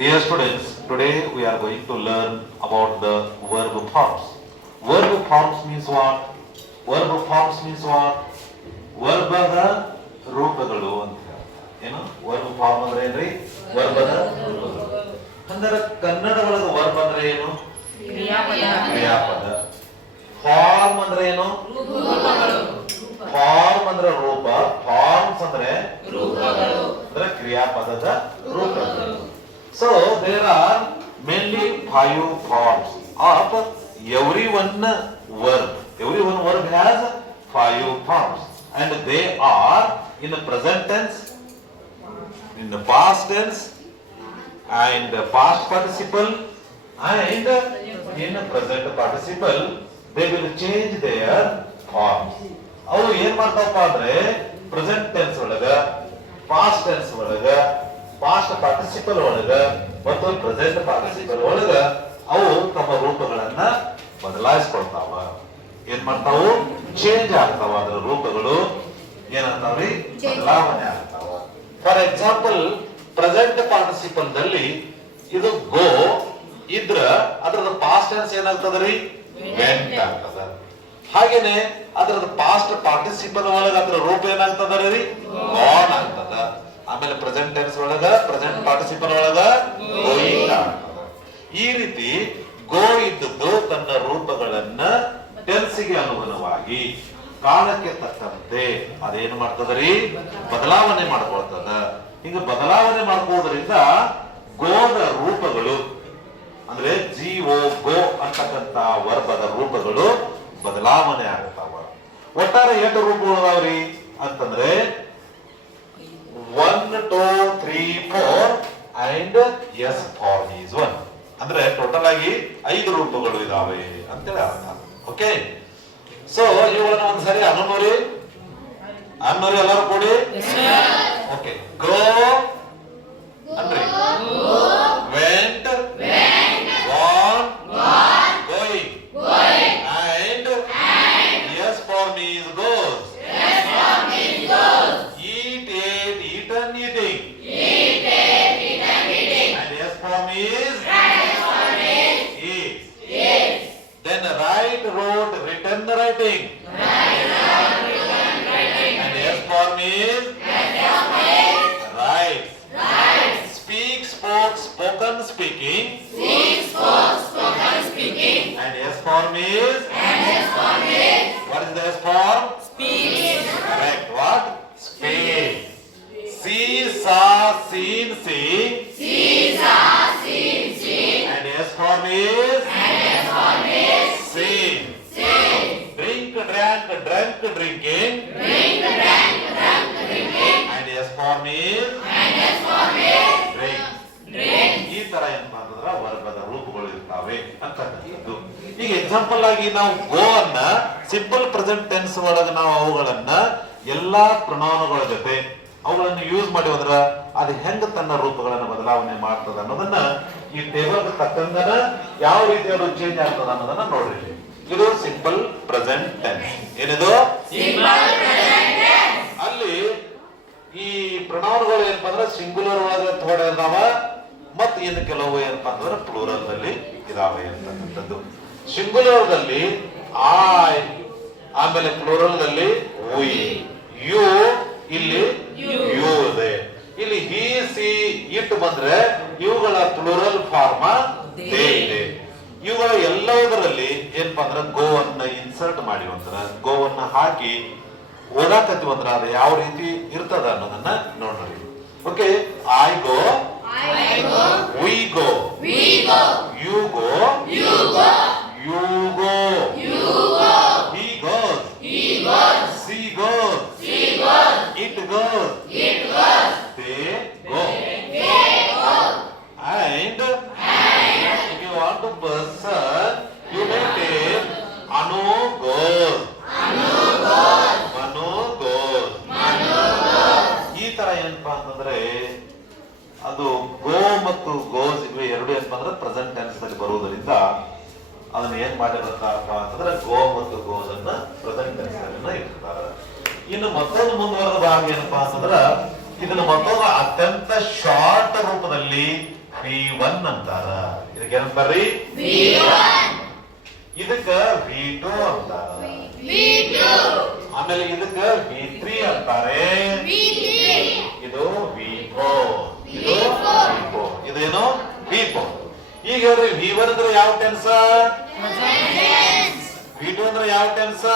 Dear students, today we are going to learn about the verb forms. Verb forms means what? Verb forms means what? ವರ್ಬದ ರೂಪಗಳು ಅಂತ ಏನು ವರ್ಬ form ಅಂದ್ರೆ ಏನ್ರಿ ವರ್ಬದ ರೂಪಗಳು ಅಂದ್ರೆ ಕನ್ನಡ ಒಳಗ ವರ್ಬ ಅಂದ್ರೆ ಏನು ಕ್ರಿಯಾಪದ ಫಾರ್ಮ್ ಅಂದ್ರೆ ಏನು ಫಾರ್ಮ್ ಅಂದ್ರೆ ರೂಪ ಫಾರ್ಮ್ಸ್ ಅಂದ್ರೆ ಅಂದ್ರೆ ಕ್ರಿಯಾಪದದ ರೂಪಗಳು so there are mainly 5 forms of every one verb has 5 forms and they are in the present tense, in the past tense and the past participle and in the present participle. They will change their forms. ಅವು ಏನ್ ಮಾಡ್ತಾವಪ್ಪ ಅಂದ್ರೆ present tense ಒಳಗ past tense ಒಳಗ past participle ಒಳಗ ಮತ್ತು present participle ಒಳಗ ಅವು ತಮ್ಮ ರೂಪಗಳನ್ನ ಬದಲಾಯಿಸ್ಕೊಳ್ತಾವ. ಏನ್ ಮಾಡ್ತಾವು? ಚೇಂಜ್ ಆಗ್ತಾವ. ಅದರ ರೂಪಗಳು ಏನಂತಾವ್ರಿ? ಬದಲಾವಣೆ ಆಗ್ತಾವ. ಫಾರ್ ಎಕ್ಸಾಂಪಲ್ ಪ್ರೆಸೆಂಟ್ ಪಾರ್ಟಿಸಿಪಲ್ ದಲ್ಲಿ ಇದು ಗೋ ಇದ್ರ ಅದರದ ಪಾಸ್ಟ್ ಟೆನ್ಸ್ ಏನಾಗ್ತದ್ರಿ? ವೆಂಟ್ ಆಗ್ತದ. ಹಾಗೇನೆ ಅದರದ ಪಾಸ್ಟ್ ಪಾರ್ಟಿಸಿಪಲ್ ಒಳಗ ಅದರ ರೂಪ ಏನಾಗ್ತದ್ರಿ? ಗಾನ್ ಆಗ್ತದ. ಆಮೇಲೆ ಪ್ರೆಸೆಂಟ್ ಟೆನ್ಸ್ ಒಳಗ ಪ್ರೆಸೆಂಟ್ ಪಾರ್ಟಿಸಿಪಲ್ ಒಳಗ ಗೋಯಿಂಗ್ ಆಗ್ತದ. ಈ ರೀತಿ ಗೋ ಇದ್ದದ್ದು ತನ್ನ ರೂಪಗಳನ್ನ ಟೆನ್ಸಿಗೆ ಅನುಗುಣವಾಗಿ ಕಾಲಕ್ಕೆ ತಕ್ಕಂತೆ ಅದೇನು ಮಾಡ್ತದ್ರಿ? ಬದಲಾವಣೆ ಮಾಡ್ಕೊಳ್ತದ. ಹಿಂಗ ಬದಲಾವಣೆ ಮಾಡ್ಕೊಳ್ಳೋದ್ರಿಂದ ಗೋದ ರೂಪಗಳು ಅಂದ್ರೆ ಜೀವೋ ಗೋ ಅಂತಕ್ಕಂತ ವರ್ಬದ ರೂಪಗಳು ಬದಲಾವಣೆ ಆಗ್ತಾವ. ಒಟ್ಟಾರೆ ಎಷ್ಟು ರೂಪಗಳು ಅದಾವ್ರಿ ಅಂತಂದ್ರೆ 1 2 3 4 and yes form is 1. ಅಂದ್ರೆ ಟೋಟಲ್ ಆಗಿ 5 ರೂಪಗಳು ಇದಾವೆ ಅಂತೇಳಿ ಅರ್ಥ. ಓಕೆ, ಸೊ ಇವುಗಳನ್ನ ಒಂದ್ಸರಿ ಅನ್ನೋರಿ ಎಲ್ಲರೂ ಕೂಡಿ ಓಕೆ. ಗೋ ಅನ್ರಿ, vent, gone, going and yes form is goes. Eat, ate, eaten, eating and yes form is eats. Then write, wrote, written, writing and yes form is writes. Speak, spoke, spoken, speaking and yes form is what is the yes form? Correct. What? Speak. See, saw, seen, seeing and yes form is seen. Drink, drank, drunk, drinking and yes form is drink. ಈ ತರ ಏನಪ್ಪಾ ಅಂತಂದ್ರ ವರ್ಗದ ರೂಪಗಳು ಇರ್ತಾವೆ ಅಂತಕ್ಕಂಥದ್ದು. ಈಗ example ಆಗಿ ನಾವು ಗೋ ಅನ್ನ ಸಿಂಪಲ್ ಪ್ರೆಸೆಂಟ್ ಟೆನ್ಸ್ ಒಳಗ ನಾವು ಅವುಗಳನ್ನ ಎಲ್ಲಾ ಪ್ರೊನೌನ್ಗಳ ಜೊತೆ ಅವುಗಳನ್ನು ಯೂಸ್ ಮಾಡಿ ಹೋದ್ರ ಅದು ಹೆಂಗ ತನ್ನ ರೂಪಗಳನ್ನ ಬದಲಾವಣೆ ಮಾಡ್ತದ ಅನ್ನೋದನ್ನ ಈ ಟೇಬಲ್ ತಕ್ಕಂಗನ ಯಾವ ರೀತಿ ಅದು ಚೇಂಜ್ ಆಗ್ತದ ಅನ್ನೋದನ್ನ ನೋಡ್ರಿ. ಇದು ಸಿಂಪಲ್ ಪ್ರೆಸೆಂಟ್ ಟೆನ್ಸ್. ಏನಿದು? ಅಲ್ಲಿ ಈ ಪ್ರೊನೌನ್ಗಳು ಏನಪ್ಪಾ ಅಂದ್ರೆ ಸಿಂಗುಲರ್ ಒಳಗೆ ಥೋಡೆ ಇದಾವ ಮತ್ ಇನ್ನು ಕೆಲವು ಏನಪ್ಪಾ ಅಂತಂದ್ರೆ ಪ್ಲೂರಲ್ ದಲ್ಲಿ ಇದಾವೆ ಅಂತಕ್ಕಂಥದ್ದು. ಸಿಂಗುಲರ್ ದಲ್ಲಿ ಐ, ಆಮೇಲೆ ಪ್ಲೂರಲ್ ದಲ್ಲಿ ವಿ, ಯು, ಇಲ್ಲಿ ಯು ಇದೆ. ಇಲ್ಲಿ ಹಿ, ಸಿ, ಇಟ್ ಬಂದ್ರೆ ಇವುಗಳ ಪ್ಲೂರಲ್ ಫಾರ್ಮ ದೇ ಇದೆ. ಇವುಗಳ ಎಲ್ಲದರಲ್ಲಿ ಏನಪ್ಪಾ ಅಂದ್ರೆ ಗೋ ಅನ್ನ ಇನ್ಸರ್ಟ್ ಮಾಡಿವಂದ್ರ ಗೋವನ್ನ ಹಾಕಿ ಓದಾಕತ್ತೀವಂದ್ರ ಅದು ಯಾವ ರೀತಿ ಇರ್ತದ ಅನ್ನೋದನ್ನ ನೋಡ್ರಿ. Okay, I go, we go, you go, you go, he goes, she goes, it goes, they go. And if you want to person, you may take Anu goes, Manu goes. ಈ ತರ ಏನಪ್ಪಾ ಅಂತಂದ್ರೆ ಅದು ಗೋ ಮತ್ತು ಗೋಸ್ ಇವೆ ಎರಡು ಏನಪ್ಪಾ ಅಂದ್ರೆ ಪ್ರೆಸೆಂಟ್ ಟೆನ್ಸ್ ನಲ್ಲಿ ಬರುವುದರಿಂದ ಅದನ್ನ ಏನ್ ಮಾಡಿರ್ತಾರಪ್ಪ ಅಂತಂದ್ರೆ ಗೋ ಮತ್ತು ಗೋಸ್ ಅನ್ನ ಪ್ರೆಸೆಂಟ್ ಟೆನ್ಸ್ ನಲ್ಲಿ ಇಟ್ಟಿರ್ತಾರೆ. ಇನ್ನು ಮತ್ತೊಂದು ಮುಂದುವರೆದ ಭಾಗ ಏನಪ್ಪಾ ಅಂತಂದ್ರ ಇದನ್ನು ಮತ್ತೊಂದು ಅತ್ಯಂತ ಶಾರ್ಟ್ ರೂಪದಲ್ಲಿ V1 ಅಂತಾರ. ಇದಕ್ಕೆ ಏನಂತಾರ್ರಿ? ಇದಕ್ಕ V2 ಅಂತಾರ. ಆಮೇಲೆ ಇದಕ್ಕ V3 ಅಂತಾರೆ. ಇದು V4. ಇದು V4. ಇದೇನು V4. ಈಗ ಹೇಳ್ರಿ V1 ಅಂದ್ರೆ ಯಾವ ಟೆನ್ಸ್? V2 ಅಂದ್ರೆ ಯಾವ ಟೆನ್ಸ್?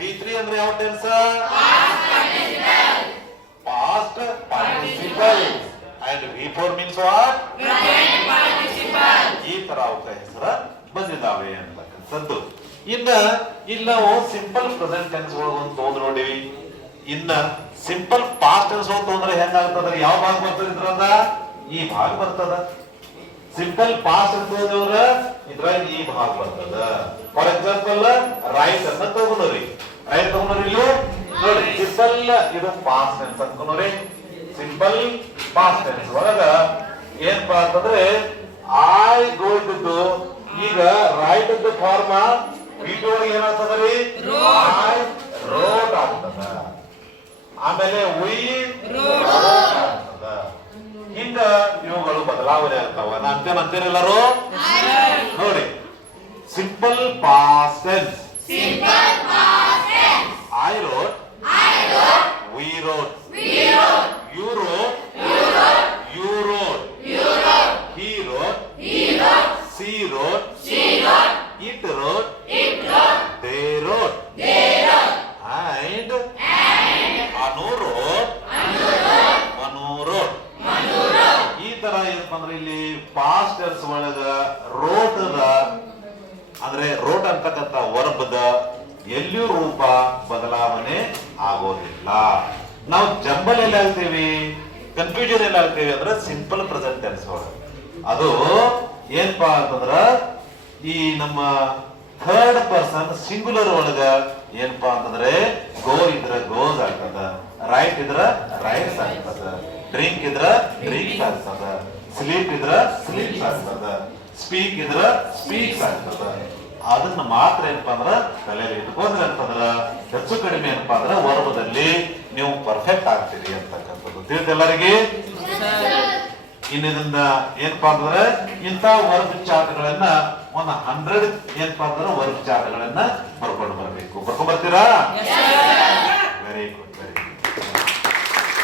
V3 ಅಂದ್ರೆ ಯಾವ tense? Past participle. And V4 means what? ಈ ತರ ಅವಕ ಹೆಸರ ಬಂದಿದ್ದಾವೆ ಅಂತಕ್ಕಂಥದ್ದು. ಇನ್ನ ನಾವು ಸಿಂಪಲ್ ಪ್ರೆಸೆಂಟ್ ಟೆನ್ಸ್ ಒಂದು ತಗೊಂಡ್ ನೋಡಿವಿ. ಇನ್ನ ಸಿಂಪಲ್ ಪಾಸ್ಟ್ ಟೆನ್ಸ್ ತಗೊಂಡ್ರೆ ಹೆಂಗಾಗ್ತದ? ಯಾವ ಭಾಗ ಬರ್ತದ ಇದ್ರದ? ಈ ಭಾಗ ಬರ್ತದ. ಸಿಂಪಲ್ ಪಾಸ್ಟ್ ಅಂತ ಹೋದವ್ರ ಇದ್ರಾಗ ಈ ಭಾಗ ಬರ್ತದ. ಫಾರ್ ಎಕ್ಸಾಂಪಲ್ ರೈಟ್ ಅನ್ನ ತಗೊಂಡ್ರಿ. ರೈಟ್ ತಗೊಂಡ್ರಿ ಇಲ್ಲಿ ನೋಡಿ, ಸಿಂಪಲ್ ಇದು ಪಾಸ್ಟ್ ಟೆನ್ಸ್ ಅನ್ಕೊಂಡ್ರಿ. ಸಿಂಪಲ್ ಪಾಸ್ಟ್ ಟೆನ್ಸ್ ಒಳಗ ಏನಪ್ಪಾ ಅಂತಂದ್ರೆ ಐ ಗೋ ಇದ್ದು ಈಗ ರೈಟ್ ಇದ್ದ ಫಾರ್ಮ V2 ಒಳಗೆ ಏನಾಗ್ತದ್ರಿ? ಐ ರೋಟ್ ಆಗ್ತದ. ಆಮೇಲೆ ವಿ ರೋಟ್ ಆಗ್ತದ. ಹಿಂಗ ಇವುಗಳು ಬದಲಾವಣೆ ಆಗ್ತಾವ. ಅಂತೇನೆ ಎಲ್ಲರೂ ನೋಡಿ. Simple past tense I wrote, V wrote, you wrote, you wrote, he wrote, she wrote, it wrote, they wrote, and Anu wrote, Manu wrote. ಈ ತರ ಏನಪ್ಪ ಅಂದ್ರೆ ಇಲ್ಲಿ ಪಾಸ್ಟ್ ಟೆನ್ಸ್ ಒಳಗ ರೋಟ್ ಅಂದ್ರೆ ರೋಟ್ ಅಂತಕ್ಕಂಥ ವರ್ಬದ ಎಲ್ಲಿಯೂ ರೂಪ ಬದಲಾವಣೆ ಆಗೋದಿಲ್ಲ. ನಾವು ಜಂಬಲ್ ಎಲ್ಲ ಆಗ್ತೀವಿ, ಕನ್ಫ್ಯೂಷನ್ ಎಲ್ಲ ಆಗ್ತೀವಿ ಅಂದ್ರೆ ಸಿಂಪಲ್ ಪ್ರೆಸೆಂಟ್ ಟೆನ್ಸ್ ಒಳಗೆ. ಅದು ಏನಪ್ಪಾ ಅಂತಂದ್ರ ಈ ನಮ್ಮ ಥರ್ಡ್ ಪರ್ಸನ್ ಸಿಂಗುಲರ್ ಒಳಗ ಏನಪ್ಪಾ ಅಂತಂದ್ರೆ ಗೋ ಇದ್ರ ಗೋಸ್ ಆಗ್ತದ, ರೈಟ್ ಇದ್ರ ರೈಟ್ಸ್ ಆಗ್ತದ, ಡ್ರಿಂಕ್ ಇದ್ರ ಡ್ರಿಂಕ್ಸ್ ಆಗ್ತದ, ಸ್ಲೀಪ್ ಇದ್ರ ಸ್ಲೀಪ್ಸ್ ಆಗ್ತದ, ಸ್ಪೀಕ್ ಇದ್ರ ಸ್ಪೀಕ್ಸ್ ಆಗ್ತದ. ಅದನ್ನ ಮಾತ್ರ ಏನಪ್ಪಾ ಅಂದ್ರ ತಲೆಯಲ್ಲಿ ಇಟ್ಕೊಂಡ್ರೆ ಅಂತಂದ್ರ ಹೆಚ್ಚು ಕಡಿಮೆ ಏನಪ್ಪಾ ಅಂದ್ರ ವರ್ಗದಲ್ಲಿ ನೀವು ಪರ್ಫೆಕ್ಟ್ ಆಗ್ತೀರಿ ಅಂತಕ್ಕಂಥದ್ದು ತಿಳಿದ ಎಲ್ಲರಿಗೆ. ಇನ್ನಿಂದ ಏನಪ್ಪಾ ಅಂತಂದ್ರೆ ಇಂಥ ವರ್ಗ ಚಾರ್ಟ್ಗಳನ್ನ ಒಂದು 100 ಏನಪ್ಪಾ ಅಂದ್ರೆ ವರ್ಗ ಚಾರ್ಟ್ಗಳನ್ನ ಬರ್ಕೊಂಡು ಬರ್ಬೇಕು. ಬರ್ಕೊಂಡ್ ಬರ್ತೀರಾ?